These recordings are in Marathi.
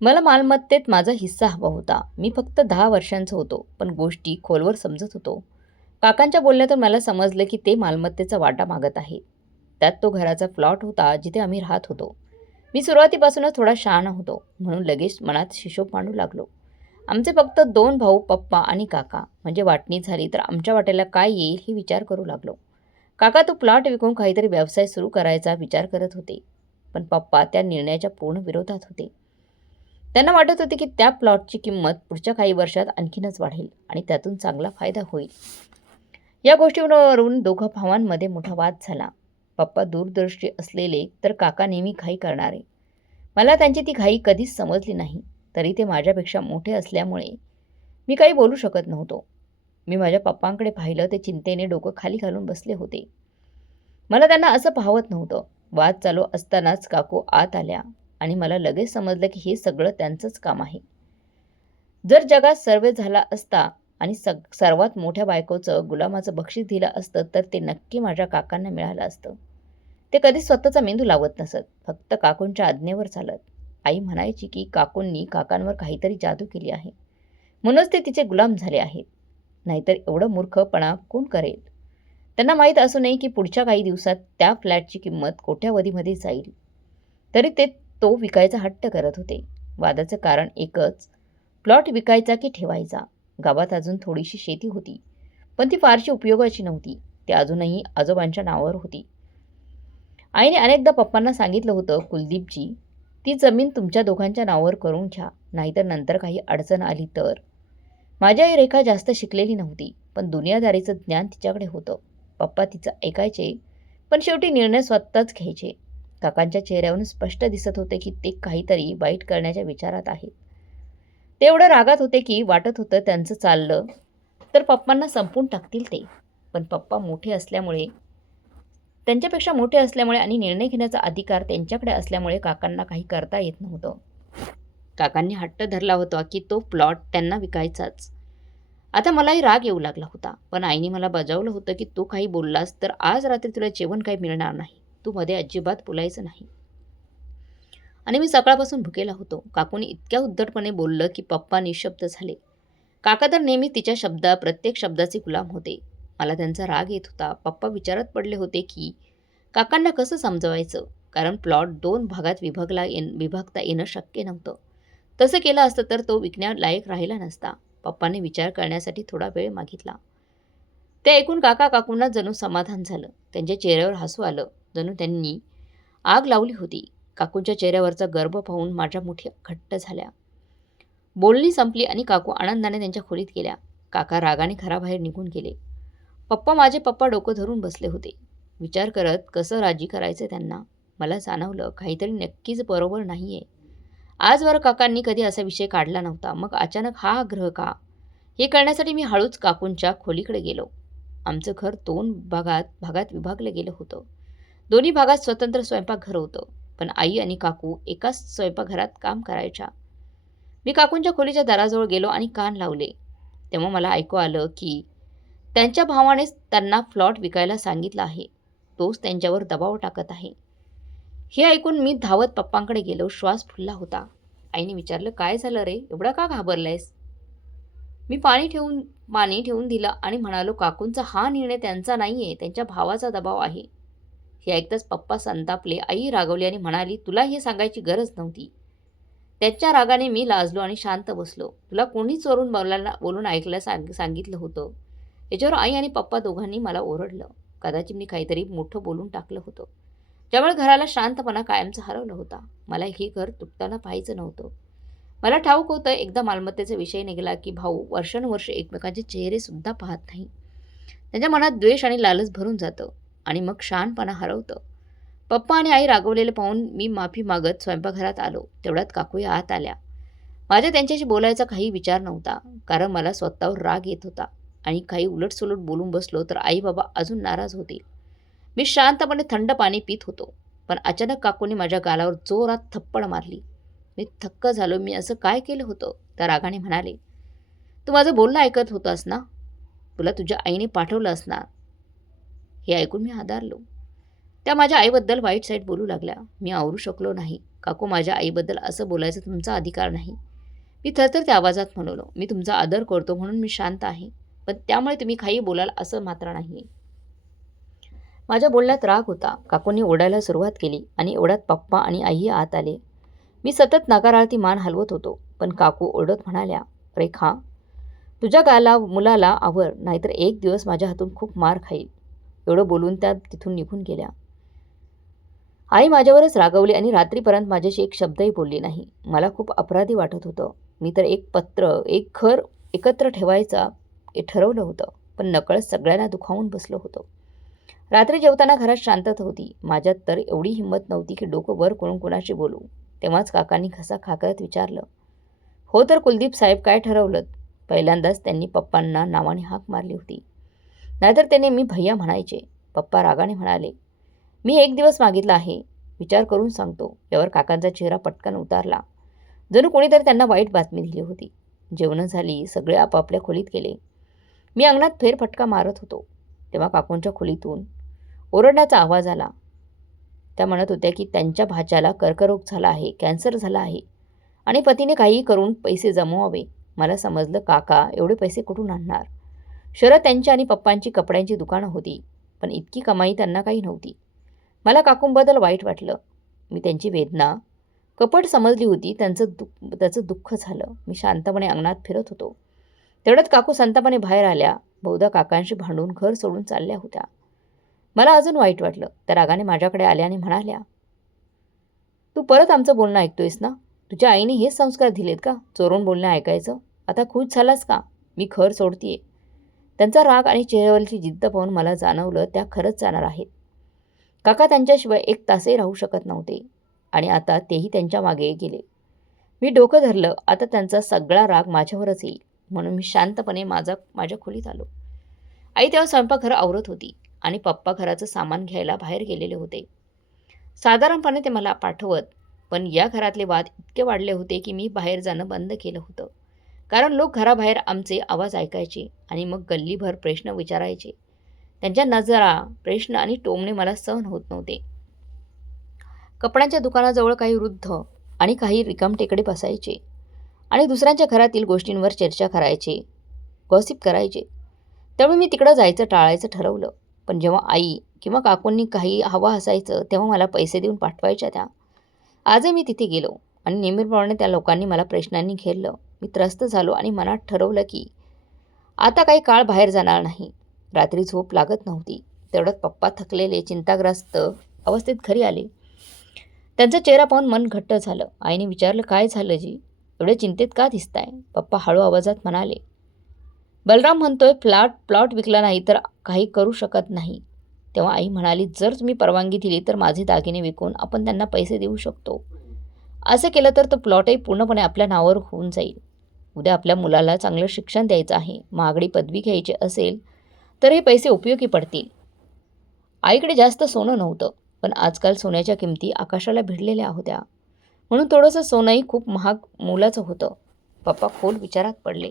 मला मालमत्तेत माझा हिस्सा हवा होता. मी फक्त 10 वर्षांचा होतो, पण गोष्टी खोलवर समजत होतो. काकांच्या बोलण्यातून मला समजलं की ते मालमत्तेचा वाटा मागत आहे. त्यात तो घराचा प्लॉट होता जिथे आम्ही राहत होतो. मी सुरुवातीपासूनच थोडा शहाणा होतो, म्हणून लगेच मनात हिशोब मांडू लागलो. आमचे फक्त 2 भाऊ, पप्पा आणि काका. म्हणजे वाटणी झाली तर आमच्या वाट्याला काय येईल हे विचार करू लागलो. काका तो प्लॉट विकून काहीतरी व्यवसाय सुरू करायचा विचार करत होते. पण पप्पा त्या निर्णयाच्या पूर्ण विरोधात होते. त्यांना वाटत होते की त्या प्लॉटची किंमत पुढच्या काही वर्षात आणखीनच वाढेल आणि त्यातून चांगला फायदा होईल. या गोष्टीवरून दोघं भावांमध्ये मोठा वाद झाला. पप्पा दूरदृष्टी असलेले तर काका नेहमी घाई करणारे. मला त्यांची ती घाई कधीच समजली नाही. तरी ते माझ्यापेक्षा मोठे असल्यामुळे मी काही बोलू शकत नव्हतो. मी माझ्या पप्पांकडे पाहिलं. ते चिंतेने डोकं खाली घालून बसले होते. मला त्यांना असं पाहवत नव्हतं. वाद चालू असतानाच काकू आत आल्या आणि मला लगेच समजलं की हे सगळं त्यांचंच काम आहे. जर जगात सर्वे झाला असता आणि सर्वात मोठ्या बायकोचं गुलामाचं बक्षीस दिलं असतं तर ते नक्की माझ्या काकांना मिळालं असतं. ते कधीच स्वतःचा मेंदू लावत नसत, फक्त काकूंच्या आज्ञेवर चालत. आई म्हणायची की काकूंनी काकांवर काहीतरी जादू केली आहे, म्हणूनच ते तिचे गुलाम झाले आहेत. नाहीतर एवढं मूर्खपणा कोण करेल? त्यांना माहीत असूनही की पुढच्या काही दिवसात त्या फ्लॅटची किंमत कोट्यावधीमध्ये जाईल, तरी ते तो विकायचा हट्ट करत होते. वादाचं कारण एकच, प्लॉट विकायचा की ठेवायचा. गावात अजून थोडीशी शेती होती, पण ती फारशी उपयोगाची नव्हती. ती अजूनही आजोबांच्या नावावर होती. आईने अनेकदा पप्पांना सांगितलं होतं, कुलदीपजी, ती जमीन तुमच्या दोघांच्या नावावर करून घ्या, नाहीतर नंतर काही अडचण आली तर. माझी आई रेखा जास्त शिकलेली नव्हती, पण दुनियादारीचं ज्ञान तिच्याकडे होतं. पप्पा तिचं ऐकायचे, पण शेवटी निर्णय स्वतःच घ्यायचे. काकांच्या चेहऱ्यावरून स्पष्ट दिसत होते की ते काहीतरी वाईट करण्याच्या विचारात आहेत. ते एवढं रागात होते की वाटत होतं त्यांचं चाललं तर पप्पांना संपून टाकतील ते. पण पप्पा मोठे असल्यामुळे, त्यांच्यापेक्षा मोठे असल्यामुळे आणि निर्णय घेण्याचा अधिकार त्यांच्याकडे असल्यामुळे काकांना काही करता येत नव्हतं. काकांनी हट्ट धरला होता की तो प्लॉट त्यांना विकायचाच. आता मलाही राग येऊ लागला होता, पण आईने मला बजावलं होतं की तू काही बोललास तर आज रात्री तुला जेवण काही मिळणार नाही. तू मध्ये अजिबात बोलायचं नाही. आणि मी सकाळपासून भुकेला होतो. काकूने इतक्या उद्धटपणे बोललं की पप्पा निशब्द झाले. काका तर नेहमी तिच्या प्रत्येक शब्दाचे गुलाम होते. मला त्यांचा राग येत होता. पप्पा विचारात पडले होते की काकांना कसं समजवायचं, कारण प्लॉट 2 भागात विभागता येणं शक्य नव्हतं. तसं केलं असतं तर तो विकण्यालायक राहिला नसता. पप्पाने विचार करण्यासाठी थोडा वेळ मागितला. ते ऐकून काका काकूंना जणू समाधान झालं. त्यांच्या चेहऱ्यावर हसू आलं, जणू त्यांनी आग लावली होती. काकूंच्या चेहऱ्यावरचा गर्व पाहून माझ्या मुठी घट्ट झाल्या. बोलणी संपली आणि काकू आनंदाने त्यांच्या खोलीत गेल्या. काका रागाने घराबाहेर निघून गेले. माझे पप्पा डोकं धरून बसले होते, विचार करत कसं राजी करायचं त्यांना. मला जाणवलं काहीतरी नक्कीच बरोबर नाहीये. आजवर काकांनी कधी असा विषय काढला नव्हता, मग अचानक हा आग्रह का? हे कळण्यासाठी मी हळूच काकूंच्या खोलीकडे गेलो. आमचं घर 2 भागात विभागलं गेलं होतं. दोन्ही भागात स्वतंत्र स्वयंपाकघर होतं, पण आई आणि काकू एकाच स्वयंपाकघरात काम करायच्या. मी काकूंच्या खोलीच्या दाराजवळ गेलो आणि कान लावले. तेव्हा मला ऐकू आलं की त्यांच्या भावानेच त्यांना प्लॉट विकायला सांगितलं आहे. तोच त्यांच्यावर दबाव टाकत आहे. हे ऐकून मी धावत पप्पांकडे गेलो. श्वास फुलला होता. आईने विचारलं, काय झालं रे? एवढा का घाबरलायस? मी पाणी ठेवून दिलं आणि म्हणालो, काकूंचा हा निर्णय त्यांचा नाहीये, त्यांच्या भावाचा दबाव आहे. हे ऐकताच पप्पा संतापले. आई रागवली आणि म्हणाली, तुला हे सांगायची गरज नव्हती. त्याच्या रागाने मी लाजलो आणि शांत बसलो. तुला कोणीच वरून बोलून ऐकलं सांगितलं होतं. याच्यावर आई आणि पप्पा दोघांनी मला ओरडलं. कदाचित मी काहीतरी मोठं बोलून टाकलं होतं, ज्यामुळे घराला शांतपणा कायमचा हरवला होता. मला हे घर तुटताना पाहायचं नव्हतं. मला ठाऊक होतं, एकदा मालमत्तेचा विषय निघाला की भाऊ वर्षानुवर्षे एकमेकांचे चेहरे सुद्धा पाहत नाही. त्यांच्या मनात द्वेष आणि लालच भरून जातं आणि मग शहाणपणा हरवतं. पप्पा आणि आई रागवलेलं पाहून मी माफी मागत स्वयंपाकघरात आलो. तेवढ्यात काकूही आत आल्या. माझ्या त्यांच्याशी बोलायचा काही विचार नव्हता, कारण मला स्वतःवर राग येत होता आणि काही उलटसुलट बोलून बसलो तर आई बाबा अजून नाराज होतील. मी शांतपणे थंड पाणी पित होतो, पण अचानक काकूने माझ्या गालावर जोरात थप्पड मारली. मी थक्क झालो. मी असं काय केलं होतं? त्या रागाने म्हणाले, तू माझं बोलणं ऐकत होतास ना? तुला तुझ्या आईने पाठवलं असणार. हे ऐकून मी हादरलो. त्या माझ्या आईबद्दल वाईट साईट बोलू लागल्या. मी आवरू शकलो नाही. काकू, माझ्या आईबद्दल असं बोलायचं तुमचा अधिकार नाही. मी थरथरत्या आवाजात म्हणालो. मी तुमचा आदर करतो म्हणून मी शांत आहे. पण त्यामुळे तुम्ही काही बोलाल असं मात्र नाही. माझ्या बोलण्यात राग होता. काकूंनी ओरडायला सुरुवात केली आणि एवढ्यात पप्पा आणि आईही आत आले. मी सतत नकारार्थी मान हलवत होतो. पण काकू ओरडत म्हणाल्या, रेखा, तुझ्या मुलाला आवर, नाहीतर एक दिवस माझ्या हातून खूप मार खाईल. एवढं बोलून त्या तिथून निघून गेल्या. आई माझ्यावरच रागवली आणि रात्रीपर्यंत माझ्याशी एक शब्दही बोलली नाही. मला खूप अपराधी वाटत होतं. मी तर एक पत्र, एक घर एकत्र ठेवायचा ठरवलं होतं. पण नकळत सगळ्यांना दुखावून बसलो होतो. रात्री जेवताना घरात शांतता होती. माझ्यात तर एवढी हिंमत नव्हती की डोकं वर करून कुणाशी बोलू. तेव्हाच काकांनी घसा खाकरत विचारलं, हो तर कुलदीप साहेब, काय ठरवलं? पहिल्यांदाच त्यांनी पप्पांना नावाने हाक मारली होती. नाहीतर ते नेहमी भैया म्हणायचे. पप्पा रागाने म्हणाले, मी एक दिवस मागितला आहे. विचार करून सांगतो. यावर काकांचा चेहरा पटकन उतारला. जणू कोणीतरी त्यांना वाईट बातमी दिली होती. जेवणं झाली. सगळे आपापल्या खोलीत गेले. मी अंगणात फेरफटका मारत होतो. तेव्हा काकूंच्या खोलीतून ओरडण्याचा आवाज आला. त्या म्हणत होत्या की त्यांच्या भाच्याला कर्करोग झाला आहे, कॅन्सर झाला आहे आणि पतीने काहीही करून पैसे जमवावे. मला समजलं, काका एवढे पैसे कुठून आणणार? शहरात त्यांची आणि पप्पांची कपड्यांची दुकानं होती, पण इतकी कमाई त्यांना काही नव्हती. मला काकूंबद्दल वाईट वाटलं. मी त्यांची वेदना कपट समजली होती. त्याचं दुःख झालं. मी शांतपणे अंगणात फिरत होतो. तेवढ्यात काकू संतापाने बाहेर आल्या. बहुधा काकांशी भांडून घर सोडून चालल्या होत्या. मला अजून वाईट वाटलं. त्या रागाने माझ्याकडे आल्या आणि म्हणाल्या, तू परत आमचं बोलणं ऐकतोयस ना? तुझ्या आईने हेच संस्कार दिलेत का, चोरून बोलणं ऐकायचं? आता खुश झालास का? मी घर सोडतीये. त्यांचा राग आणि चेहऱ्यावरची जिद्द पाहून मला जाणवलं त्या खरंच जाणार आहेत. काका त्यांच्याशिवाय एक तासही राहू शकत नव्हते आणि आता तेही त्यांच्या मागे गेले. मी डोकं धरलं. आता त्यांचा सगळा राग माझ्यावरच येईल म्हणून मी शांतपणे माझ्या खोलीत आलो. आई तेव्हा स्वयंपाकघर आवरत होती आणि पप्पा घराचं सामान घ्यायला बाहेर गेलेले होते. साधारणपणे ते मला पाठवत, पण या घरातले वाद इतके वाढले होते की मी बाहेर जाणं बंद केलं होतं. कारण लोक घराबाहेर आमचे आवाज ऐकायचे आणि मग गल्लीभर प्रश्न विचारायचे. त्यांच्या नजरा, प्रश्न आणि टोमणे मला सहन होत नव्हते. कपड्यांच्या दुकानाजवळ काही वृद्ध आणि काही रिकामटेकडे बसायचे आणि दुसऱ्यांच्या घरातील गोष्टींवर चर्चा करायचे, गॉसिप करायचे. त्यामुळे मी तिकडं जायचं टाळायचं ठरवलं. पण जेव्हा आई किंवा काकूंनी काही हवं असायचं तेव्हा मला पैसे देऊन पाठवायच्या त्या. आजही मी तिथे गेलो आणि नेहमीप्रमाणे त्या लोकांनी मला प्रश्नांनी घेरलं. मी त्रस्त झालो आणि मनात ठरवलं की आता काही काळ बाहेर जाणार नाही. रात्री झोप लागत नव्हती. तेवढ्यात पप्पा थकलेले, चिंताग्रस्त अवस्थेत घरी आले. त्यांचा चेहरा पाहून मन घट्ट झालं. आईने विचारलं, काय झालं जी? एवढ्या चिंतेत का दिसताय? पप्पा हळू आवाजात म्हणाले, बलराम म्हणतोय प्लॉट विकला नाही तर काही करू शकत नाही. तेव्हा आई म्हणाली, जर तुम्ही परवानगी दिली तर माझे दागिने विकून आपण त्यांना पैसे देऊ शकतो. असं केलं तर तो प्लॉटही पूर्णपणे आपल्या नावावर होऊन जाईल. उद्या आपल्या मुलाला चांगलं शिक्षण द्यायचं आहे, महागडी पदवी घ्यायची असेल तर हे पैसे उपयोगी पडतील. आईकडे जास्त सोनं नव्हतं, पण आजकाल सोन्याच्या किमती आकाशाला भिडलेल्या होत्या. म्हणून थोडंसं सोनंही खूप महाग मोलाचं होतं. पप्पा खोल विचारात पडले.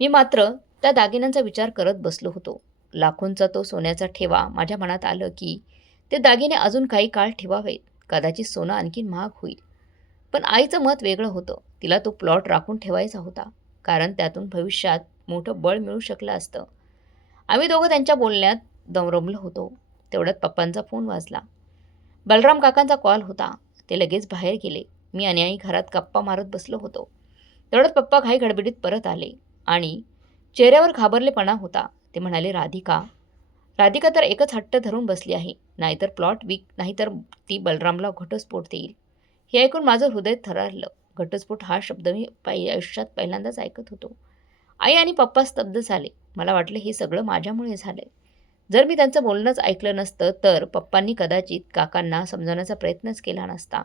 मी मात्र त्या दागिन्यांचा विचार करत बसलो होतो. लाखोंचा तो सोन्याचा ठेवा. माझ्या मनात आलं की ते दागिने अजून काही काळ ठेवावेत. कदाचित सोनं आणखीन महाग होईल. पण आईचं मत वेगळं होतं. तिला तो प्लॉट राखून ठेवायचा होता, कारण त्यातून भविष्यात मोठं बळ मिळू शकलं असतं. आम्ही दोघं त्यांच्या बोलण्यात दमरमलो होतो. तेवढ्यात पप्पांचा फोन वाजला. बलराम काकांचा कॉल होता. ते लगेच बाहेर गेले. मी आणि आई घरात गप्पा मारत बसलो होतो. तेवढ्यात पप्पा घाई गडबडीत परत आले आणि चेहऱ्यावर घाबरलेपणा होता. ते म्हणाले, राधिका तर एकच हट्ट धरून बसली आहे, नाहीतर प्लॉट विक, नाहीतर ती बलरामला घटस्फोट देईल. हे ऐकून माझं हृदय थरारलं. घटस्फोट हा शब्द मी आयुष्यात पहिल्यांदाच ऐकत होतो. आई आणि पप्पा स्तब्ध झाले. मला वाटलं हे सगळं माझ्यामुळे झालंय. जर मी त्यांचं बोलणंच ऐकलं नसतं तर पप्पांनी कदाचित काकांना समजवण्याचा प्रयत्नच केला नसता.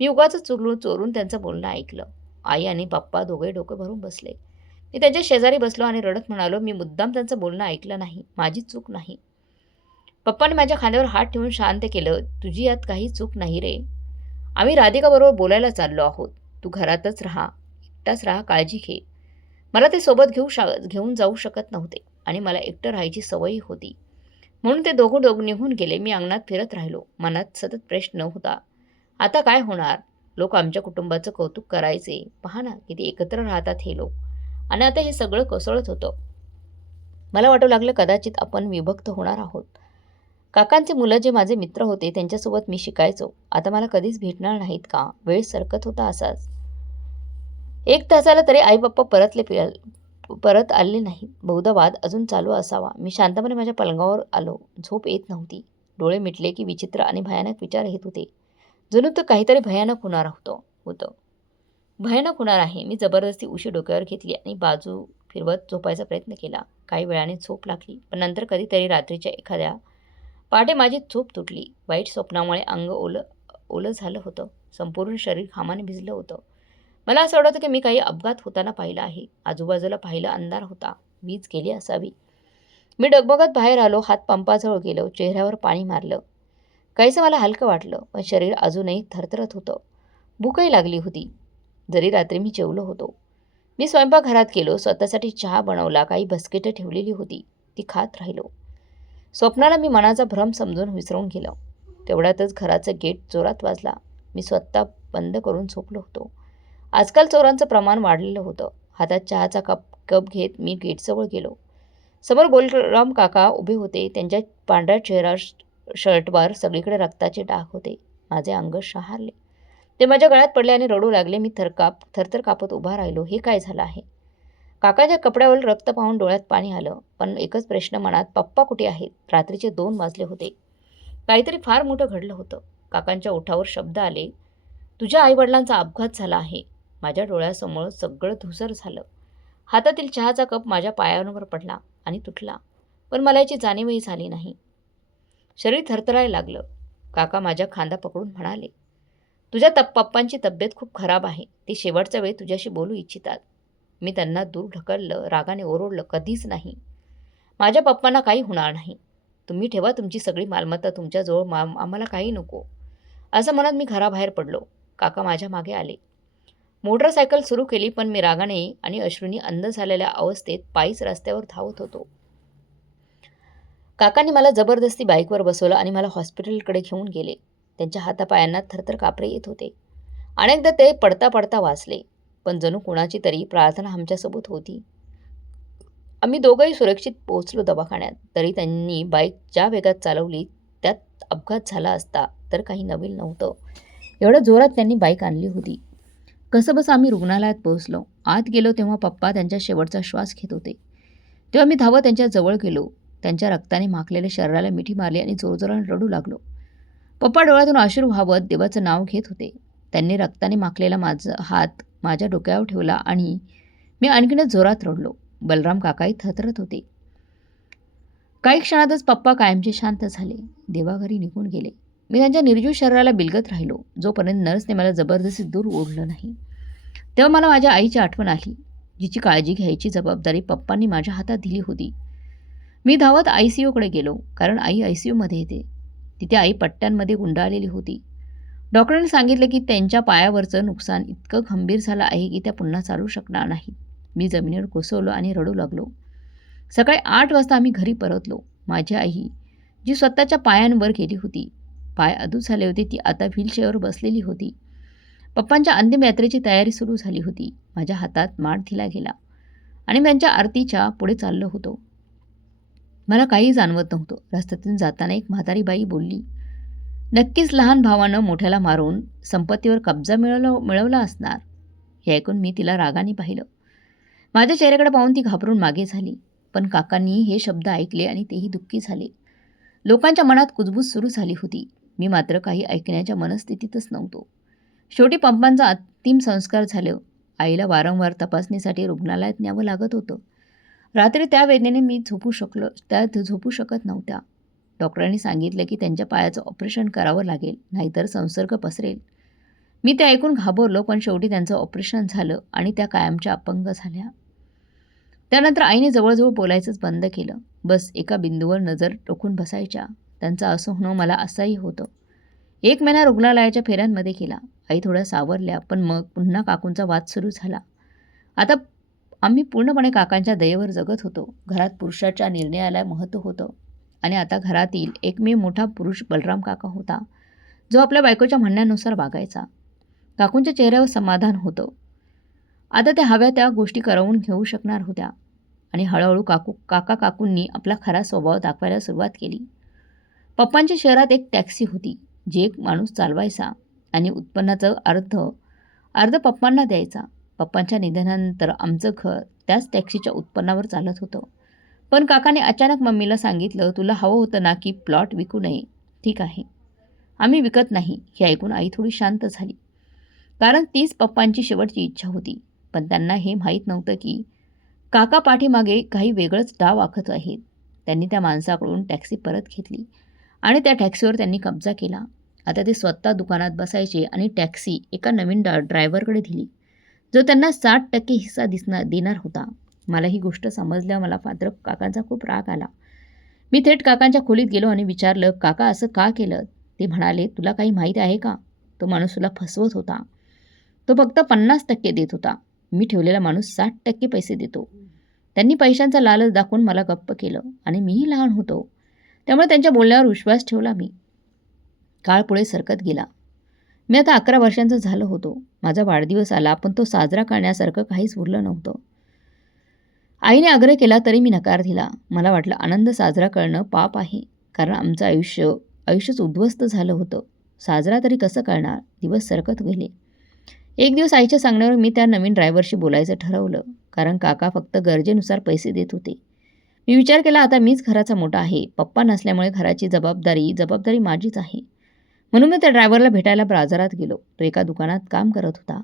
मी उगाच चोरून त्यांचं बोलणं ऐकलं. आई आणि पप्पा दोघे डोकं भरून बसले. मी त्यांच्या शेजारी बसलो आणि रडत म्हणालो, मी मुद्दाम त्यांचं बोलणं ऐकलं नाही, माझी चूक नाही. पप्पाने माझ्या खांद्यावर हात ठेवून शांत केलं. तुझी यात काही चूक नाही रे. आम्ही राधिकाबरोबर बोलायला चाललो आहोत. तू घरातच राहा, एकटाच राहा, काळजी घे. मला ते सोबत घेऊन जाऊ शकत नव्हते आणि मला एकटं राहायची सवयही होती. म्हणून ते दोघं निघून गेले. मी अंगणात फिरत राहिलो. मनात सतत प्रश्न होता. आता काय होणार? लोक आमच्या कुटुंबाचं कौतुक करायचे. पहा ना, किती एकत्र राहतात हे लोक. आणि आता हे सगळं कोसळत होतं. मला वाटू लागलं कदाचित आपण विभक्त होणार आहोत. काकांचे मुलं जे माझे मित्र होते त्यांच्यासोबत मी शिकायचो. आता मला कधीच भेटणार नाहीत का? वेळ सरकत होता असाच. 1 तासाला तरी आई-बाप्पा परत आले नाहीत. बहुधा वाद अजून चालू असावा. मी शांतपणे माझ्या पलंगावर आलो. झोप येत नव्हती. डोळे मिटले की विचित्र आणि भयानक विचार येत होते. जणू तर काहीतरी भयानक होणार होतं. भयानक होणार आहे. मी जबरदस्ती उशी डोक्यावर घेतली आणि बाजू फिरवत झोपायचा प्रयत्न केला. काही वेळाने झोप लागली. पण नंतर कधीतरी रात्रीच्या एखाद्या पहाटे माझी झोप तुटली. वाईट स्वप्नामुळे अंग ओलं झालं होतं. संपूर्ण शरीर घामाने भिजलं होतं. मला असं वाटतं की मी काही अपघात होताना पाहिला आहे. आजूबाजूला पाहिलं अंधार होता. वीज गेली असावी. मी डगमगत बाहेर आलो. हात पंपाजवळ गेलो. चेहऱ्यावर पाणी मारलं. काहीसं मला हलकं वाटलं. पण शरीर अजूनही थरथरत होतं. भूकही लागली होती. जरी रात्री मी जेवलो होतो. मी स्वयंपाकघरात गेलो. स्वतःसाठी चहा बनवला. काही बिस्किटं ठेवलेली होती. ती खात राहिलो. स्वप्नाला मी मनाचा भ्रम समजून विसरून गेलो. तेवढ्यातच घराचं गेट जोरात वाजला. मी स्वतः बंद करून झोपलो होतो. आजकाल चोरांचं प्रमाण वाढलेलं होतं. हातात चहाचा कप घेत मी गेटजवळ गेलो. समोर बलराम काका उभे होते. त्यांच्या पांढऱ्या शर्टवर सगळीकडे रक्ताचे डाग होते. माझे अंग शहारले. ते माझ्या गळ्यात पडले आणि रडू लागले. मी थरथर कापत उभा राहिलो. हे काय झालं आहे? काकाच्या कपड्यावर रक्त पाहून डोळ्यात पाणी आलं. पण एकच प्रश्न मनात, पप्पा कुठे आहेत? रात्रीचे 2 वाजले होते. काहीतरी फार मोठं घडलं होतं. काकांच्या ओठावर शब्द आले, तुझ्या आईवडिलांचा अपघात झाला आहे. माझ्या डोळ्यासमोर सगळं धुसर झालं. हातातील चहाचा कप माझ्या पायांवर पडला आणि तुटला. पण मला याची जाणीवही झाली नाही. शरीर थरथरायला लागलं. काका माझ्या खांदा पकडून म्हणाले, तुझ्या पप्पांची तब्येत खूप खराब आहे. ते शेवटच्या वेळी तुझ्याशी बोलू इच्छितात. मी त्यांना दूर ढकललं. रागाने ओरडलं, कधीच नाही. माझ्या पप्पांना काही होणार नाही. तुम्ही ठेवा तुमची सगळी मालमत्ता तुमच्याजवळ. आम्हाला काही नको. असं म्हणत मी घराबाहेर पडलो. काका माझ्या मागे आले. मोटरसायकल सुरू केली. पण मी रागाने आणि अश्रूंनी अंध झालेल्या अवस्थेत पायीच रस्त्यावर धावत होतो. काकांनी मला जबरदस्ती बाईकवर बसवलं आणि मला हॉस्पिटलकडे घेऊन गेले. त्यांच्या हातापायांना थरथर कापरे येत होते. अनेकदा ते पडता पडता वाचले. पण जणू कुणाची तरी प्रार्थना आमच्यासोबत होती. आम्ही दोघंही सुरक्षित पोहोचलो दवाखान्यात. तरी त्यांनी बाईक ज्या वेगात चालवली त्यात अपघात झाला असता तर काही नवीन नव्हतं. एवढ्या जोरात त्यांनी बाईक आणली होती. कसंबसं आम्ही रुग्णालयात पोहोचलो. आत गेलो तेव्हा पप्पा त्यांचा शेवटचा श्वास घेत होते. तेव्हा मी धावत त्यांच्या जवळ गेलो. त्यांच्या रक्ताने माखलेल्या शरीराला मिठी मारली आणि जोरजोराने रडू लागलो. पप्पा डोळ्यातून अश्रू वाहवत देवाचं नाव घेत होते. त्यांनी रक्ताने माखलेला माझा हात माझ्या डोक्यावर ठेवला आणि मी आणखीनच जोरात रडलो. बलराम काकाही थरथरत होते. काही क्षणातच पप्पा कायमचे शांत झाले. देवाघरी निघून गेले. मी त्यांच्या निर्जीव शरीराला बिलगत राहिलो जोपर्यंत नर्सने मला जबरदस्ती दूर ओढलं नाही. तेव्हा मला माझ्या आईची आठवण आली, जिची काळजी घ्यायची जबाबदारी पप्पांनी माझ्या हातात दिली होती. मी धावत ICUकडे गेलो, कारण आई ICUमध्ये येते. तिथे आई पट्ट्यांमध्ये गुंडाळलेली होती. डॉक्टरांनी सांगितलं की त्यांच्या पायावरचं नुकसान इतकं गंभीर झालं आहे की त्या पुन्हा चालू शकणार नाहीत. मी जमिनीवर कोसळलो आणि रडू लागलो. सकाळी 8 वाजता आम्ही घरी परतलो. माझी आई, जी स्वतःच्या पायांवर गेली होती, पाय अधू झाले होते, ती आता व्हीलचेअरवर बसलेली होती. पप्पांच्या अंतिम यात्रेची तयारी सुरू झाली होती. माझ्या हातात माठ दिला गेला आणि मी त्यांच्या आरतीच्या पुढे चाललो होतो. मला काही जाणवत नव्हतं. रस्त्यातून जाताना एक म्हातारी बाई बोलली, नक्कीच लहान भावानं मोठ्याला मारून संपत्तीवर कब्जा मिळवला असणार. हे ऐकून मी तिला रागाने पाहिलं. माझ्या चेहऱ्याकडे पाहून ती घाबरून मागे झाली. पण काकांनी हे शब्द ऐकले आणि तेही दुःखी झाले. लोकांच्या मनात कुजबूज सुरू झाली होती. मी मात्र काही ऐकण्याच्या मनस्थितीतच नव्हतो. शेवटी पप्पांचा अंतिम संस्कार झाले. आईला वारंवार तपासणीसाठी रुग्णालयात न्यावं लागत होतं. रात्री त्या वेदनेने मी झोपू शकत नव्हत्या. डॉक्टरांनी सांगितलं की त्यांच्या पायाचं ऑपरेशन करावं लागेल, नाहीतर संसर्ग पसरेल. मी ते ऐकून घाबरलो, पण शेवटी त्यांचं ऑपरेशन झालं आणि त्या कायमच्या अपंग झाल्या. त्यानंतर आईने जवळजवळ बोलायचंच बंद केलं. बस एका बिंदूवर नजर रोखून बसायच्या. त्यांचं असं होणं मला असंही होतं. 1 महिना रुग्णालयाच्या फेऱ्यांमध्ये गेला. आई थोड्या सावरल्या, पण मग पुन्हा काकूंचा वाद सुरू झाला. आता आम्ही पूर्णपणे काकांच्या दयेवर जगत होतो. घरात पुरुषाच्या निर्णयाला महत्त्व होतं आणि आता घरातील एकमेव मोठा पुरुष बलराम काका होता, जो आपल्या बायकोच्या म्हणण्यानुसार वागायचा. काकूंच्या चेहऱ्यावर समाधान होतं. आता त्या हव्या त्या गोष्टी करवून घेऊ शकणार होत्या आणि हळूहळू काकांनी आपला खरा स्वभाव दाखवायला सुरुवात केली. पप्पांच्या शहरात एक टॅक्सी होती, जी एक माणूस चालवायचा आणि उत्पन्नाचं अर्ध पप्पांना द्यायचा. पप्पांच्या निधनानंतर आमचं घर त्याच टॅक्सीच्या उत्पन्नावर चालत होतं. पण काकाने अचानक मम्मीला सांगितलं, तुला हवं होतं ना की प्लॉट विकू नये? ठीक आहे, आम्ही विकत नाही. हे ऐकून आई थोडी शांत झाली, कारण तीच पप्पांची शेवटची इच्छा होती. पण त्यांना हे माहीत नव्हतं की काका पाठीमागे काही वेगळंच डाव आखत आहेत. त्यांनी त्या माणसाकडून टॅक्सी परत घेतली आणि त्या टॅक्सीवर त्यांनी कब्जा केला. आता ते स्वतः दुकानात बसायचे आणि टॅक्सी एका नवीन ड्रायव्हरकडे दिली, जो त्यांना 60% हिस्सा देणार होता. मला ही गोष्ट समजल्यावर मला मात्र काकांचा खूप राग आला. मी थेट काकांच्या खोलीत गेलो आणि विचारलं, काका असं का केलं? ते म्हणाले, तुला काही माहीत आहे का? तो माणूस तुला फसवत होता. तो फक्त 50% देत होता. मी ठेवलेला माणूस 60% पैसे देतो. त्यांनी पैशांचा लालच दाखवून मला गप्प केलं आणि मीही लहान होतो, त्यामुळे त्यांच्या बोलण्यावर विश्वास ठेवला मी. काळ पुढे सरकत गेला. मी आता 11 वर्षांचा झालो होतो. माझा वाढदिवस आला, पण तो साजरा करण्यासारखं काहीच उरलं नव्हतं. आईने आग्रह केला तरी मी नकार दिला. मला वाटलं आनंद साजरा करणं पाप आहे, कारण आमचं आयुष्यच उद्ध्वस्त झालं होतं. साजरा तरी कसं करणार? दिवस सरकत गेले. एक दिवस आईच्या सांगण्यावर मी त्या नवीन ड्रायव्हरशी बोलायचं ठरवलं, कारण काका फक्त गरजेनुसार पैसे देत होते. मी विचार केला, आता मीच घराचा मोठा आहे. पप्पा नसल्यामुळे घराची जबाबदारी माझीच आहे. म्हणून मी त्या ड्रायव्हरला भेटायला बाजारात गेलो. तो एका दुकानात काम करत होता.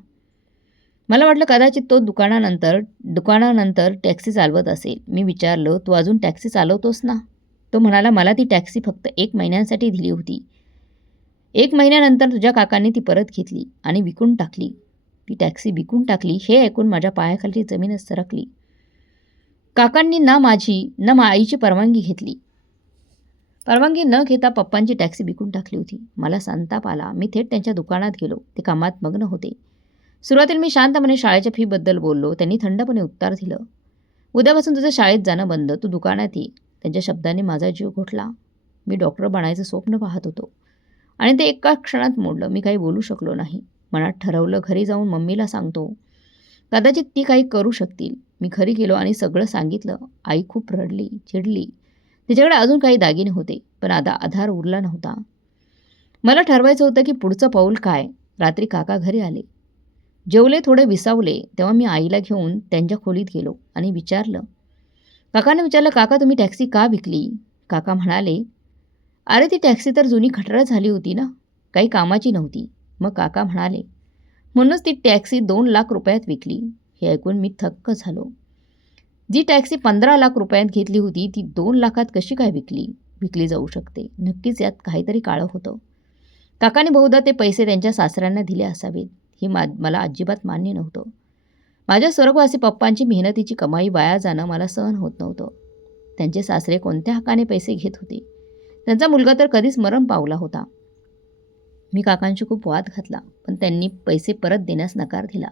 मला वाटलं कदाचित तो दुकानानंतर टॅक्सी चालवत असेल. मी विचारलं, तू अजून टॅक्सी चालवतोस ना? तो म्हणाला, मला ती टॅक्सी फक्त 1 महिन्यासाठी दिली होती. 1 महिन्यानंतर तुझ्या काकांनी ती परत घेतली आणि विकून टाकली. ती टॅक्सी विकून टाकली हे ऐकून माझ्या पायाखालची जमीनच सरकली. काकांनी ना आईची परवानगी घेतली. परवानगी न घेता पप्पांची टॅक्सी विकून टाकली होती. मला संताप आला. मी थेट त्यांच्या दुकानात गेलो. ते कामात मग्न होते. सुरुवातीला मी शांतपणे शाळेच्या फीबद्दल बोललो. त्यांनी थंडपणे उत्तर दिलं, उद्यापासून तुझं शाळेत जाणं बंद, तू दुकानात ये. त्यांच्या शब्दांनी माझा जीव घोटला. मी डॉक्टर बनायचं स्वप्न पाहत होतो आणि ते एका क्षणात मोडलं. मी काही बोलू शकलो नाही. मनात ठरवलं, घरी जाऊन मम्मीला सांगतो, कदाचित ती काही करू शकतील. मी घरी गेलो आणि सगळं सांगितलं. आई खूप रडली, चिडली. तिच्याकडे अजून काही दागिने होते, पण आता आधार उरला नव्हता. मला ठरवायचं होतं की पुढचं पाऊल काय. रात्री काका घरी आले. जेवले, थोडे विसावले, तेव्हा मी आईला घेऊन त्यांच्या खोलीत गेलो आणि काकाने विचारलं, काका तुम्ही टॅक्सी का विकली? काका म्हणाले, अरे ती टॅक्सी तर जुनी खटारा झाली होती ना, काही कामाची नव्हती. मग काका म्हणाले, म्हणूनच ती टॅक्सी 2 लाख रुपयात विकली. हे ऐकून मी थक्क झालो. जी टॅक्सी 15 लाख रुपयात घेतली होती ती 2 लाखात कशी काय विकली जाऊ शकते? नक्कीच यात काहीतरी काळं होतं. काकाने बहुधा ते पैसे त्यांच्या सासऱ्यांना दिले असावेत. हे मला अजिबात मान्य नव्हतं. माझ्या स्वर्गवासी पप्पांची मेहनतीची कमाई वाया जाणं मला सहन होत नव्हतं. त्यांचे सासरे कोणत्या हक्काने पैसे घेत होते? त्यांचा मुलगा तर कधीच मरण पावला होता. मी काकांशी खूप वाद घातला, पण त्यांनी पैसे परत देण्यास नकार दिला.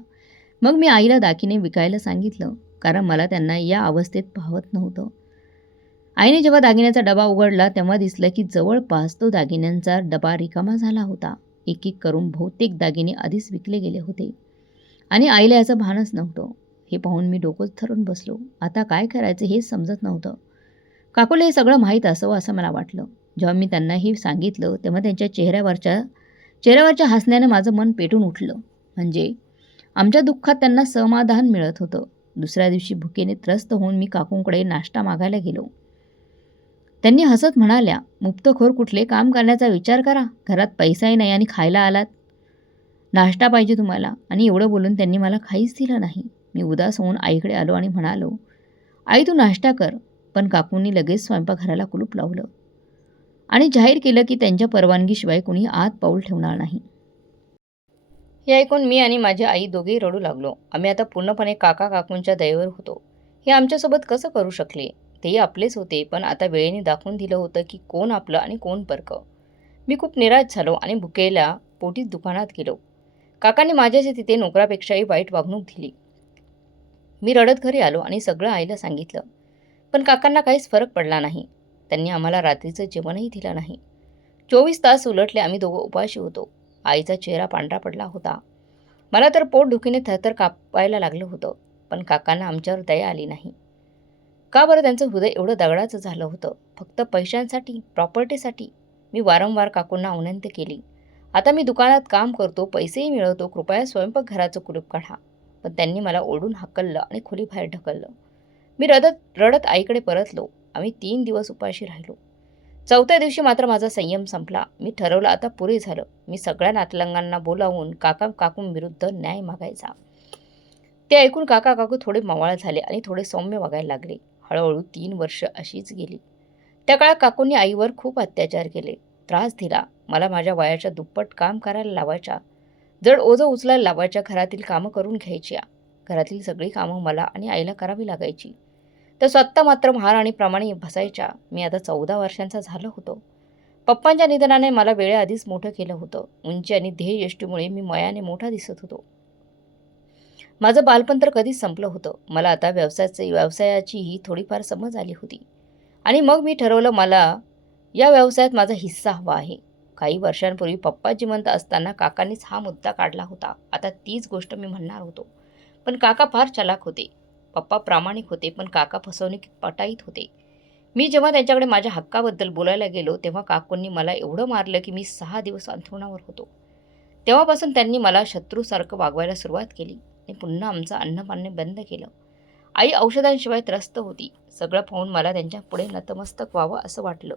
मग मी आईला दागिने विकायला सांगितलं, कारण मला त्यांना या अवस्थेत पाहत नव्हतं. आईने जेव्हा दागिन्याचा डबा उघडला तेव्हा दिसलं की जवळपास तो दागिन्यांचा डबा रिकामा झाला होता. एक करून बहुतेक दागिने आधीच विकले गेले होते आणि आईला याचं भानच नव्हतं. हे पाहून मी डोकंच धरून बसलो. आता काय करायचं हेच समजत नव्हतं. काकूला हे सगळं माहीत असावं असं मला वाटलं. जेव्हा मी त्यांना हे सांगितलं तेव्हा त्यांच्या चेहऱ्यावरच्या हसण्याने माझं मन पेटून उठलं. म्हणजे आमच्या दुःखात त्यांना समाधान मिळत होतं. दुसऱ्या दिवशी भुकेने त्रस्त होऊन मी काकूंकडे नाश्ता मागायला गेलो. त्यांनी हसत म्हणाल्या, मुक्तखोर कुठले, काम करण्याचा विचार करा. घरात पैसाही नाही आणि खायला आलात. नाश्ता पाहिजे तुम्हाला. आणि एवढं बोलून त्यांनी मला काहीच दिलं नाही. मी उदास होऊन आईकडे आलो आणि म्हणालो, आई तू नाश्ता कर. पण काकूंनी लगेच स्वयंपाकघराला कुलूप लावलं आणि जाहीर केलं की त्यांच्या परवानगीशिवाय कुणी आत पाऊल ठेवणार नाही. हे ऐकून मी आणि माझी आई दोघेही रडू लागलो. आम्ही आता पूर्णपणे काकूंच्या दयेवर होतो. हे आमच्यासोबत कसं करू शकले? तेही आपलेच होते, पण आता वेळेने दाखवून दिलं होतं की कोण आपलं आणि कोण परकं. मी खूप निराश झालो आणि भुकेल्या पोटीच दुकानात गेलो. काकांनी माझ्याशी तिथे नोकरापेक्षाही वाईट वागणूक दिली. मी रडत घरी आलो आणि सगळं आईला सांगितलं. पण काकांना काहीच फरक पडला नाही. त्यांनी आम्हाला रात्रीचं जेवणही दिलं नाही. 24 तास उलटले, आम्ही दोघं उपाशी होतो. आईचा चेहरा पांढरा पडला होता. मला तर पोटदुखीने थरथर कापायला लागलं होतं. पण काकांना आमच्यावर दया आली नाही. का बरं त्यांचं हृदय एवढं दगडाचं झालं होतं? फक्त पैशांसाठी, प्रॉपर्टीसाठी? मी वारंवार काकूंना विनंती केली. आता मी दुकानात काम करतो, पैसेही मिळवतो, कृपया स्वयंपाकघराचं कुलूप काढा. पण त्यांनी मला ओरडून हाकललं आणि खोलीबाहेर ढकललं. मी रडत रडत आईकडे परतलो. आम्ही 3 दिवस उपाशी राहिलो. 4थ्या दिवशी मात्र माझा संयम संपला. मी ठरवलं आता पुरे झालं. मी सगळ्या नातलंगांना बोलावून काकांविरुद्ध न्याय मागायचा. ते ऐकून काका काकू थोडे मवाळ झाले आणि थोडे सौम्य वागायला लागले. हळूहळू 3 वर्ष अशीच गेली. त्या काळात काकूंनी आईवर खूप अत्याचार केले, त्रास दिला. मला माझ्या वयाच्या दुप्पट काम करायला लावायच्या, जड ओझं उचलायला लावायच्या, घरातील कामं करून घ्यायच्या. घरातील सगळी कामं मला आणि आईला करावी लागायची. त्या स्वतः मात्र महाराणीप्रमाणे बसायच्या. मी आता 14 वर्षांचा झालो होतो. पप्पांच्या निधनाने मला वेळेआधीच मोठं केलं होतं. उंची आणि ध्येययष्टीमुळे मी वयाने मोठा दिसत होतो. माझं बालपण तर कधीच संपलं होतं. मला आता व्यवसायाचीही थोडीफार समज आली होती. आणि मग मी ठरवलं, मला या व्यवसायात माझा हिस्सा हवा आहे. काही वर्षांपूर्वी पप्पा जिवंत असताना काकांनीच हा मुद्दा काढला होता. आता तीच गोष्ट मी म्हणणार होतो. पण काका फार चालाख होते. पप्पा प्रामाणिक होते, पण काका फसवणुकीत पटाईत होते. मी जेव्हा त्यांच्याकडे माझ्या हक्काबद्दल बोलायला गेलो, तेव्हा काकूंनी मला एवढं मारलं की मी 6 दिवस अंथरुणावर होतो. तेव्हापासून त्यांनी मला शत्रूसारखं वागवायला सुरुवात केली आणि पुन्हा आमचं अन्नपाणी बंद केलं. आई औषधांशिवाय त्रस्त होती. सगळं पाहून मला त्यांच्या पुढे नतमस्तक व्हावं असं वाटलं,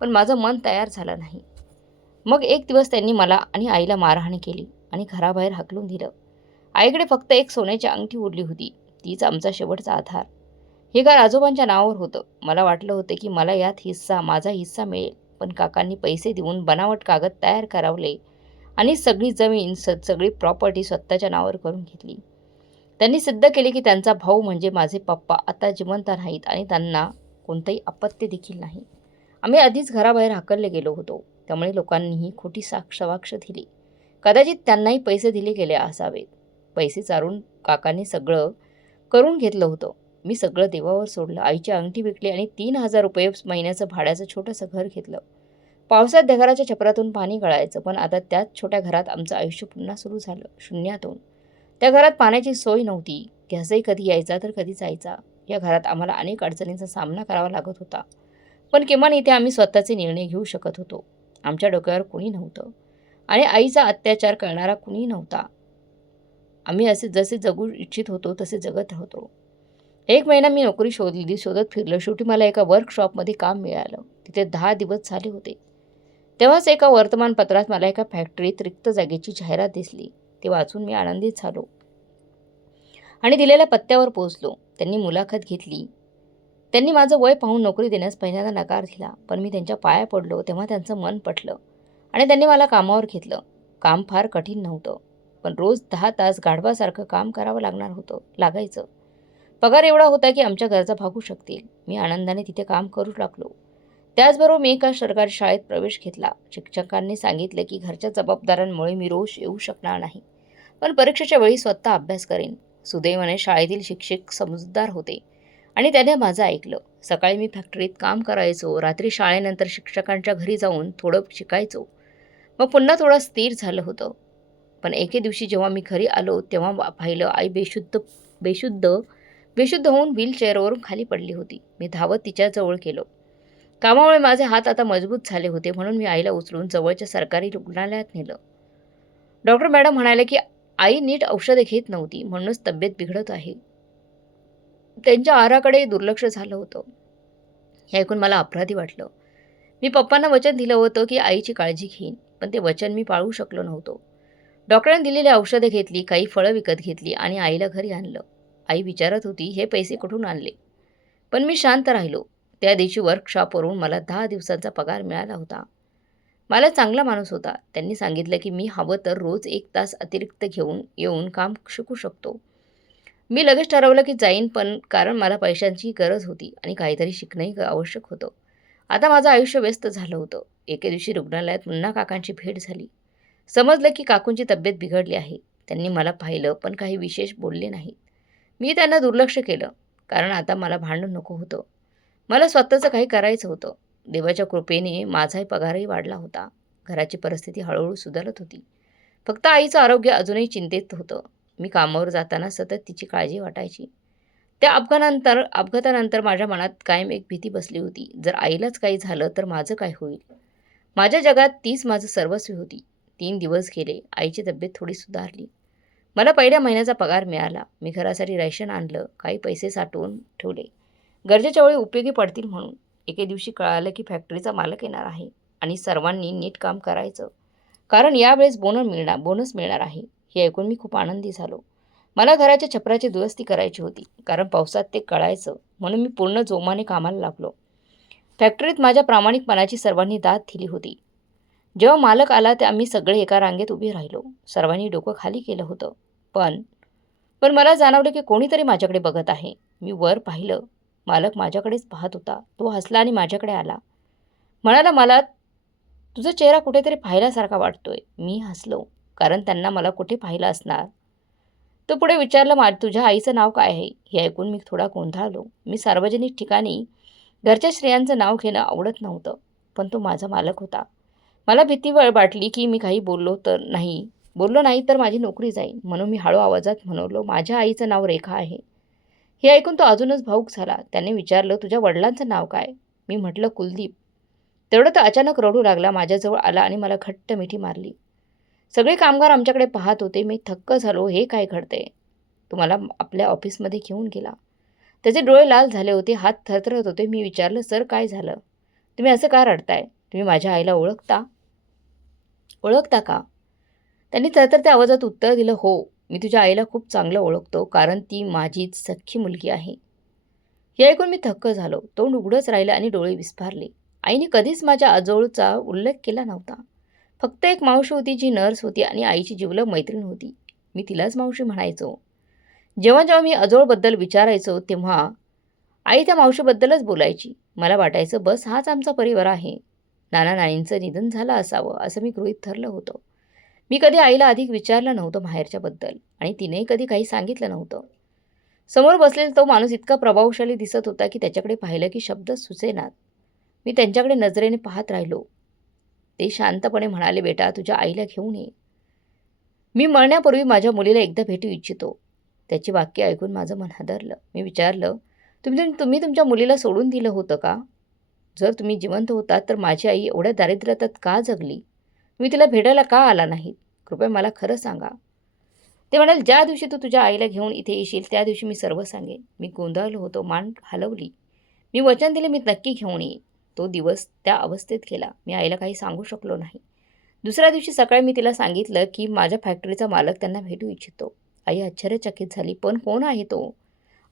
पण माझं मन तयार झालं नाही. मग एक दिवस त्यांनी मला आणि आईला मारहाण केली आणि घराबाहेर हाकलून दिलं. आईकडे फक्त एक सोन्याची अंगठी उरली होती. तीच आमचा शेवटचा आधार. हे घर आजोबांच्या नावावर होतं. मला वाटलं होतं की मला यात माझा हिस्सा मिळेल. पण काकांनी पैसे देऊन बनावट कागद तयार करवले आणि सगळी जमीन, सगळी प्रॉपर्टी स्वतःच्या नावावर करून घेतली. त्यांनी सिद्ध केले की त्यांचा भाऊ म्हणजे माझे पप्पा आता जिवंत नाहीत आणि त्यांना कोणतंही अपत्य देखील नाही. आम्ही आधीच घराबाहेर हाकलले गेलो होतो. त्यामुळे लोकांनीही खोटी साक्ष दिली. कदाचित त्यांनाही पैसे दिले गेले असावेत. पैसे चारून काकांनी सगळं करून घेतलं होतं. मी सगळं देवावर सोडलं. आईची अंगठी विकली आणि 3,000 रुपये महिन्याचं भाड्याचं छोटंसं घर घेतलं. पावसात त्या घराच्या छपरातून पाणी गळायचं, पण आता त्याच छोट्या घरात आमचं आयुष्य पुन्हा सुरू झालं, शून्यातून. त्या घरात पाण्याची सोय नव्हती. गॅसही कधी यायचा तर कधी जायचा. या घरात आम्हाला अनेक अडचणींचा सामना करावा लागत होता. पण किमान इथे आम्ही स्वतःचे निर्णय घेऊ शकत होतो. आमच्या डोक्यावर कुणी नव्हतं आणि आईचा अत्याचार करणारा कुणी नव्हता. आम्ही जसे जगू इच्छित होतो तसे जगत होतो. 1 महिना मी नोकरी शोधत फिरलो. शेवटी मला एका वर्कशॉपमध्ये काम मिळालं. तिथे 10 दिवस झाले होते. तेव्हाच एका वर्तमानपत्रात मला एका फॅक्टरीत रिक्त जागेची जाहिरात दिसली. ते वाचून मी आनंदित झालो आणि दिलेल्या पत्त्यावर पोहोचलो. त्यांनी मुलाखत घेतली. त्यांनी माझं वय पाहून नोकरी देण्यास पहिल्यांदा नकार दिला. पण मी त्यांच्या पाया पडलो तेव्हा त्यांचं मन पटलं आणि त्यांनी मला कामावर घेतलं. काम फार कठीण नव्हतं, पण रोज 10 तास गाढवासारखं काम करावं लागायचं. पगार एवढा होता की आमच्या गरजा भागू शकतील. मी आनंदाने तिथे काम करू लागलो. त्याचबरोबर मी एका सरकारी शाळेत प्रवेश घेतला. शिक्षकांनी सांगितले की घरच्या जबाबदाऱ्यांमुळे मी रोज येऊ शकणार नाही, पण परीक्षेच्या वेळी स्वतः अभ्यास करेन. सुदैवाने शाळेतील शिक्षक समजूतदार होते आणि त्याने माझं ऐकलं. सकाळी मी फॅक्टरीत काम करायचो. रात्री शाळेनंतर शिक्षकांच्या घरी जाऊन थोडं शिकायचो. मग पुन्हा थोडं स्थिर झालं होतं. पण एके दिवशी जेव्हा मी घरी आलो तेव्हा पाहिलं, आई बेशुद्ध होऊन व्हीलचेअरवरून खाली पडली होती. मी धावत तिच्याजवळ गेलो. कामामुळे माझे हात आता मजबूत झाले होते, म्हणून मी आईला उचलून जवळच्या सरकारी रुग्णालयात नेलं. डॉक्टर मॅडम म्हणाले की आई नीट औषधे घेत नव्हती, म्हणूनच तब्येत बिघडत आहे. त्यांच्या आहाराकडे दुर्लक्ष झालं होतं. हे ऐकून मला अपराधी वाटलं. मी पप्पांना वचन दिलं होतं की आईची काळजी घेईन, पण ते वचन मी पाळू शकलो नव्हतो. डॉक्टरांनी दिलेली औषधं घेतली, काही फळं विकत घेतली आणि आईला घरी आणलं. आई विचारत होती, हे पैसे कुठून आणले? पण मी शांत राहिलो. त्या दिवशी वर्कशॉपवरून मला 10 दिवसांचा पगार मिळाला होता. मला चांगला माणूस होता. त्यांनी सांगितलं की मी हवं तर रोज 1 तास अतिरिक्त घेऊन येऊन काम शिकू शकतो. मी लगेच ठरवलं की जाईन, पण कारण मला पैशांची गरज होती आणि काहीतरी शिकणंही आवश्यक होतं. आता माझं आयुष्य व्यस्त झालं होतं. एके दिवशी रुग्णालयात पुन्हा काकांची भेट झाली. समजलं की काकूंची तब्येत बिघडली आहे. त्यांनी मला पाहिलं, पण काही विशेष बोलले नाहीत. मी त्यांना दुर्लक्ष केलं, कारण आता मला भांडण नको होतं. मला स्वतःचं काही करायचं होतं. देवाच्या कृपेने माझाही पगारही वाढला होता. घराची परिस्थिती हळूहळू सुधारत होती. फक्त आईचं आरोग्य अजूनही चिंतेत होतं. मी कामावर जाताना सतत तिची काळजी वाटायची. त्या अपघातानंतर माझ्या मनात कायम एक भीती बसली होती. जर आईलाच काही झालं तर माझं काय होईल? माझ्या जगात तीच माझं सर्वस्वी होती. 3 दिवस गेले. आईची तब्येत थोडी सुधारली. मला पहिल्या महिन्याचा पगार मिळाला. मी घरासाठी रेशन आणलं. काही पैसे साठवून ठेवले. गरजेच्या वेळी उपयोगी पडतील म्हणून. एके दिवशी कळालं की फॅक्टरीचा मालक येणार आहे आणि सर्वांनी नीट काम करायचं. कारण यावेळेस बोनस मिळणार आहे. हे ऐकून मी खूप आनंदी झालो. मला घराच्या छपराची दुरुस्ती करायची होती. कारण पावसात ते गळायचं. म्हणून मी पूर्ण जोमाने कामाला लागलो. फॅक्टरीत माझ्या प्रामाणिकपणाची सर्वांनी दाद दिली होती. जेव्हा मालक आला ते आम्ही सगळे एका रांगेत उभे राहिलो. सर्वांनी डोकं खाली केलं होतं. पण पण मला जाणवलं की कोणीतरी माझ्याकडे बघत आहे. मी वर पाहिलं. मालक माझ्याकडेच पाहत होता. तो हसला आणि माझ्याकडे आला. म्हणाला, "मला तुझा चेहरा कुठेतरी पाहिल्यासारखा वाटतोय." मी हसलो. कारण त्यांना मला कुठे पाहिलं असणार. तो पुढे विचारला, तुझ्या आईचं नाव काय आहे?" हे ऐकून मी थोडा गोंधळलो. मी सार्वजनिक ठिकाणी घरच्या स्त्रियांचं नाव घेणं आवडत नव्हतं. पण तो माझा मालक होता. मला भीती वाटली की मी काही बोललो नाही तर माझी नोकरी जाईल. म्हणून मी हळू आवाजात म्हणालो, "माझ्या आईचं नाव रेखा आहे." हे ऐकून तो अजूनच भावूक झाला. त्याने विचारलं, "तुझ्या वडिलांचं नाव काय?" मी म्हटलं, "कुलदीप." तेवढं तो अचानक रडू लागला. माझ्याजवळ आला आणि मला घट्ट मिठी मारली. सगळे कामगार आमच्याकडे पाहत होते. मी थक्क झालो. हे काय घडतंय? तो मला आपल्या ऑफिसमध्ये घेऊन गेला. त्याचे डोळे लाल झाले होते. हात थरथरत होते. मी विचारलं, "सर, काय झालं? तुम्ही असं का रडताय? तुम्ही माझ्या आईला ओळखता का?" त्यांनी थरथरत्या आवाजात उत्तर दिलं, "हो, मी तुझ्या आईला खूप चांगलं ओळखतो. कारण ती माझीच सख्खी मुलगी आहे." हे ऐकून मी थक्क झालो. तोंड उघडंच राहिलं आणि डोळे विस्फारले. आईने कधीच माझ्या आजोळचा उल्लेख केला नव्हता. फक्त एक मावशी होती जी नर्स होती आणि आईची जिवलग मैत्रीण होती. मी तिलाच मावशी म्हणायचो. जेव्हा जेव्हा मी आजोळबद्दल विचारायचो तेव्हा आई त्या मावशीबद्दलच बोलायची. मला वाटायचं बस हाच आमचा परिवार आहे. नाना-नानींचं निधन झालं असावं असं मी गृहीत धरलं होतं. मी कधी आईला अधिक विचारलं नव्हतं माहेरच्याबद्दल आणि तिनेही कधी काही सांगितलं नव्हतं. समोर बसलेला तो माणूस इतका प्रभावशाली दिसत होता की त्याच्याकडे पाहिलं की शब्दच सुचेनात. मी त्यांच्याकडे नजरेने पाहत राहिलो. ते शांतपणे म्हणाले, "बेटा, तुझ्या आईला घेऊन ये. मी मरण्यापूर्वी माझ्या मुलीला एकदा भेटू इच्छितो." त्याची वाक्य ऐकून माझं मन हादरलं. मी विचारलं, तुम्ही तुमच्या मुलीला सोडून दिलं होतं का? जर तुम्ही जिवंत होतात तर माझी आई एवढ्या दारिद्र्यात का जगली? तुम्ही तिला भेटायला का आला नाहीत? कृपया मला खरं सांगा." ते म्हणाले, "ज्या दिवशी तू तुझ्या आईला घेऊन इथे येशील त्या दिवशी मी सर्व सांगेन." मी गोंधळलो होतो. मान हलवली. मी वचन दिले, "मी नक्की घेऊन येईन." तो दिवस त्या अवस्थेत गेला. मी आईला काही सांगू शकलो नाही. दुसऱ्या दिवशी सकाळी मी तिला सांगितलं की माझ्या फॅक्टरीचा मालक त्यांना भेटू इच्छितो. आई आश्चर्यचकित झाली. "पण कोण आहे तो?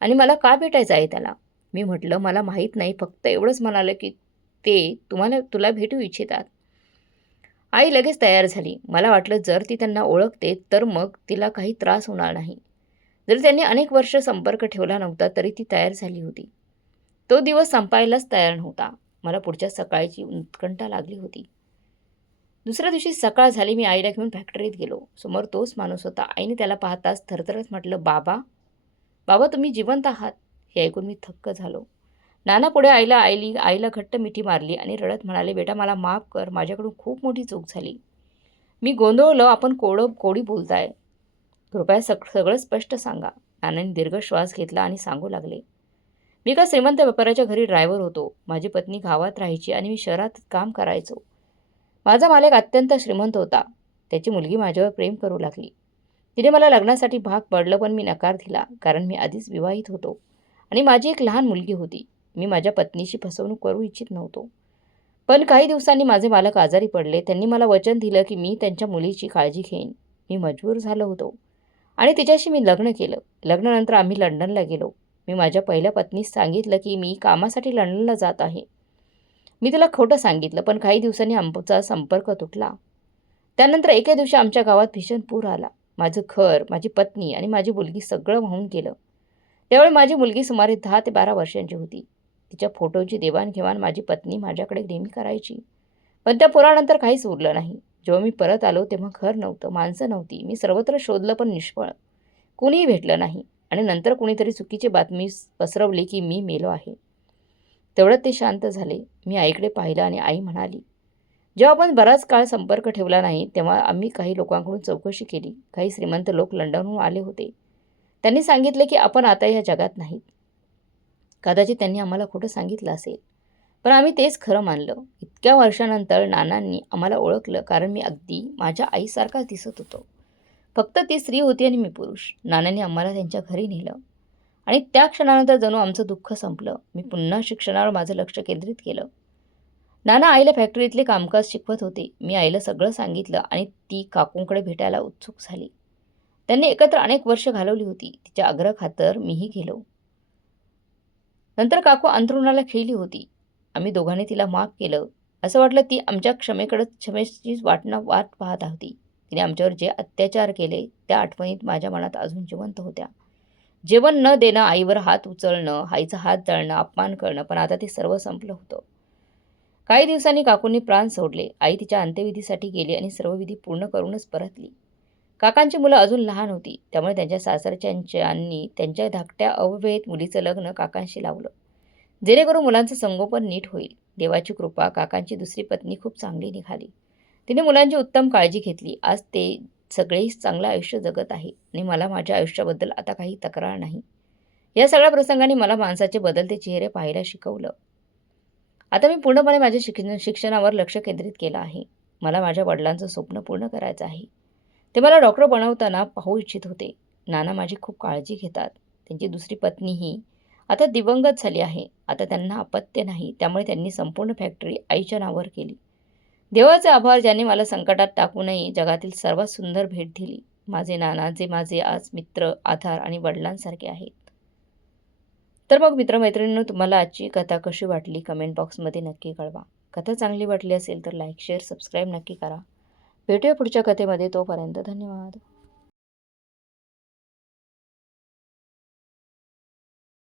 आणि मला का भेटायचं आहे त्याला?" मी म्हटलं, "मला माहीत नाही. फक्त एवढंच म्हणालं की ते तुला भेटू इच्छितात." आई लगेच तयार झाली. मला वाटलं जर ती त्यांना ओळखते तर मग तिला काही त्रास होणार नाही. जरी त्यांनी अनेक वर्ष संपर्क ठेवला नव्हता तरी ती तयार झाली होती. तो दिवस संपायलाच तयार नव्हता. मला पुढच्या सकाळची उत्कंठा लागली होती. दुसऱ्या दिवशी सकाळ झाली. मी आईला घेऊन फॅक्टरीत गेलो. समोर तोच माणूस होता. आईने त्याला पाहताच थरथरत म्हटलं, "बाबा, बाबा, तुम्ही जिवंत आहात." हे ऐकून मी थक्क झालो. नाना पुढे आईला घट्ट मिठी मारली आणि रडत म्हणाले, "बेटा, मला माफ कर. माझ्याकडून खूप मोठी चूक झाली." मी गोंधळलो. "आपण कोडी बोलताय. कृपया सगळं स्पष्ट सांगा." नानांनी दीर्घ श्वास घेतला आणि सांगू लागले, "मी एका श्रीमंत व्यापाऱ्याच्या घरी ड्रायव्हर होतो. माझी पत्नी गावात राहायची आणि मी शहरात काम करायचो. माझा मालक अत्यंत श्रीमंत होता. त्याची मुलगी माझ्यावर प्रेम करू लागली. तिने मला लग्नासाठी भाग पाडलं पण मी नकार दिला. कारण मी आधीच विवाहित होतो आणि माझी एक लहान मुलगी होती. मी माझ्या पत्नीशी फसवणूक करू इच्छित नव्हतो. पण काही दिवसांनी माझे मालक आजारी पडले. त्यांनी मला वचन दिलं की मी त्यांच्या मुलीची काळजी घेईन. मी मजबूर झालो होतो आणि तिच्याशी मी लग्न केलं. लग्नानंतर आम्ही लंडनला गेलो. मी माझ्या पहिल्या पत्नीस सांगितलं की मी कामासाठी लंडनला जात आहे. मी तिला खोटं सांगितलं. पण काही दिवसांनी आमचा संपर्क तुटला. त्यानंतर एके दिवशी आमच्या गावात भीषण पूर आला. माझं घर, माझी पत्नी आणि माझी मुलगी सगळं वाहून गेलं. त्यावेळी माझी मुलगी सुमारे 10 ते 12 वर्षांची होती. तिच्या फोटोची देवाणघेवाण माझी पत्नी माझ्याकडे नेहमी करायची. पण त्या पुरानंतर काहीच उरलं नाही. जेव्हा मी परत आलो तेव्हा घर नव्हतं, माणसं नव्हती. मी सर्वत्र शोधलं पण निष्फळ. कुणीही भेटलं नाही आणि नंतर कुणीतरी चुकीची बातमी पसरवली की मी मेलो आहे. तेवढ्यात ते शांत झाले. मी आईकडे पाहिलं आणि आई म्हणाली, जेव्हा आपण बराच काळ संपर्क ठेवला नाही, तेव्हा आम्ही काही लोकांकडून चौकशी केली. काही श्रीमंत लोक लंडनहून आले होते. त्यांनी सांगितले की आपण आता या जगात नाहीत. कदाचित त्यांनी आम्हाला खोटं सांगितलं असेल, पण आम्ही तेच खरं मानलं. इतक्या वर्षानंतर नानांनी आम्हाला ओळखलं, कारण मी अगदी माझ्या आईसारखाच दिसत होतो. फक्त ती स्त्री होती आणि मी पुरुष. नानांनी आम्हाला त्यांच्या घरी नेलं आणि त्या क्षणानंतर जणू आमचं दुःख संपलं. मी पुन्हा शिक्षणावर माझं लक्ष केंद्रित केलं. नाना आईला फॅक्टरीतले कामकाज शिकवत होते. मी आईला सगळं सांगितलं आणि ती काकूंकडे भेटायला उत्सुक झाली. त्यांनी एकत्र अनेक वर्ष घालवली होती. तिच्या आग्रहाखातर मीही गेलो. नंतर काकू अंथरुणाला खिळली होती. आम्ही दोघांनी तिला माफ केलं. असं वाटलं ती आमच्या क्षमेची वाट पाहत होती. तिने आमच्यावर जे अत्याचार केले त्या आठवणीत माझ्या मनात अजून जिवंत होत्या. जेवण न देणं, आईवर हात उचलणं, आईचा हात जाळणं, अपमान करणं, पण आता ते सर्व संपलं होतं. काही दिवसांनी काकूंनी प्राण सोडले. आई तिच्या अंत्यविधीसाठी गेली आणि सर्व विधी पूर्ण करूनच परतली. काकांची मुलं अजून लहान होती, त्यामुळे त्यांच्या सासरच्यांनी त्यांच्या धाकट्या अविवाहित मुलीचं लग्न काकांशी लावलं, जेणेकरून मुलांचं संगोपन नीट होईल. देवाची कृपा, काकांची दुसरी पत्नी खूप चांगली निघाली. तिने मुलांची उत्तम काळजी घेतली. आज ते सगळेही चांगलं आयुष्य जगत आहे आणि मला माझ्या आयुष्याबद्दल आता काही तक्रार नाही. या सगळ्या प्रसंगांनी मला माणसाचे बदलते चेहरे पाहायला शिकवलं. आता मी पूर्णपणे माझ्या शिक्षणावर लक्ष केंद्रित केलं आहे. मला माझ्या वडिलांचं स्वप्न पूर्ण करायचं आहे. ते मला डॉक्टर बनवताना पाहू इच्छित होते. नाना माझी खूप काळजी घेतात. त्यांची दुसरी पत्नीही आता दिवंगत झाली आहे. आता त्यांना अपत्य नाही, त्यामुळे त्यांनी संपूर्ण फॅक्टरी आईच्या नावावर केली. देवाचे आभार, ज्यांनी मला संकटात टाकूनही जगातील सर्वात सुंदर भेट दिली. माझे नाना, जे माझे आज मित्र, आधार आणि वडिलांसारखे आहेत. तर मग मित्रमैत्रिणींनो, तुम्हाला आजची कथा कशी वाटली कमेंट बॉक्समध्ये नक्की कळवा. कथा चांगली वाटली असेल तर लाईक, शेअर, सबस्क्राईब नक्की करा. भेटूया पुढच्या कथेमध्ये. तोपर्यंत धन्यवाद.